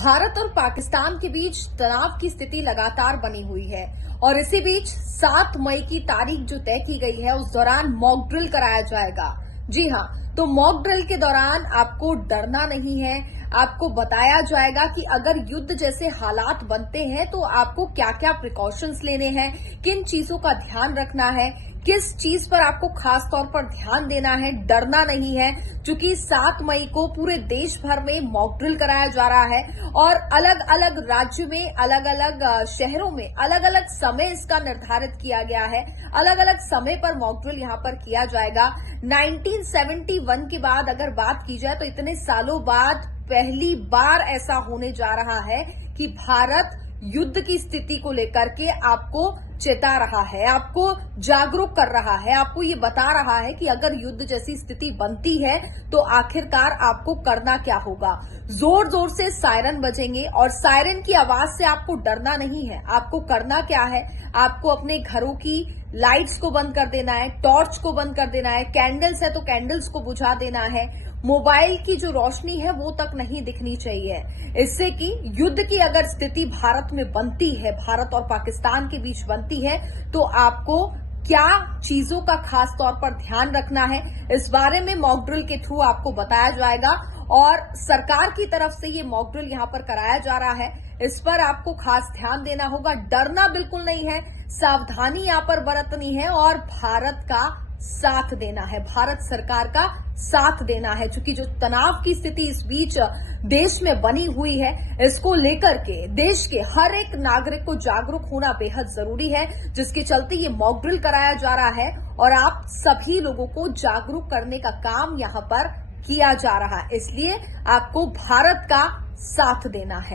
भारत और पाकिस्तान के बीच तनाव की स्थिति लगातार बनी हुई है और इसी बीच 7 मई की तारीख जो तय की गई है उस दौरान मॉक ड्रिल कराया जाएगा। जी हां, तो मॉक ड्रिल के दौरान आपको डरना नहीं है। आपको बताया जाएगा कि अगर युद्ध जैसे हालात बनते हैं तो आपको क्या क्या प्रिकॉशंस लेने हैं, किन चीजों का ध्यान रखना है, किस चीज पर आपको खास तौर पर ध्यान देना है। डरना नहीं है, क्योंकि 7 मई को पूरे देश भर में मॉक ड्रिल कराया जा रहा है और अलग अलग राज्य में, अलग अलग शहरों में अलग अलग समय इसका निर्धारित किया गया है। अलग अलग समय पर मॉक ड्रिल यहां पर किया जाएगा। 1971 के बाद अगर बात की जाए तो इतने सालों बाद पहली बार ऐसा होने जा रहा है कि भारत युद्ध की स्थिति को लेकर के आपको चेता रहा है, आपको जागरूक कर रहा है, आपको ये बता रहा है कि अगर युद्ध जैसी स्थिति बनती है तो आखिरकार आपको करना क्या होगा। जोर जोर से सायरन बजेंगे और सायरन की आवाज से आपको डरना नहीं है। आपको करना क्या है, आपको अपने घरों की लाइट्स को बंद कर देना है, टॉर्च को बंद कर देना है, कैंडल्स है तो कैंडल्स को बुझा देना है, मोबाइल की जो रोशनी है वो तक नहीं दिखनी चाहिए। इससे कि युद्ध की अगर स्थिति भारत में बनती है, भारत और पाकिस्तान के बीच बनती है, तो आपको क्या चीजों का खास तौर पर ध्यान रखना है, इस बारे में मॉक ड्रिल के थ्रू आपको बताया जाएगा। और सरकार की तरफ से ये मॉक ड्रिल यहां पर कराया जा रहा है, इस पर आपको खास ध्यान देना होगा। डरना बिल्कुल नहीं है, सावधानी यहां पर बरतनी है और भारत का साथ देना है, भारत सरकार का साथ देना है। क्योंकि जो तनाव की स्थिति इस बीच देश में बनी हुई है, इसको लेकर के देश के हर एक नागरिक को जागरूक होना बेहद जरूरी है, जिसके चलते ये मॉक ड्रिल कराया जा रहा है और आप सभी लोगों को जागरूक करने का काम यहां पर किया जा रहा है। इसलिए आपको भारत का साथ देना है।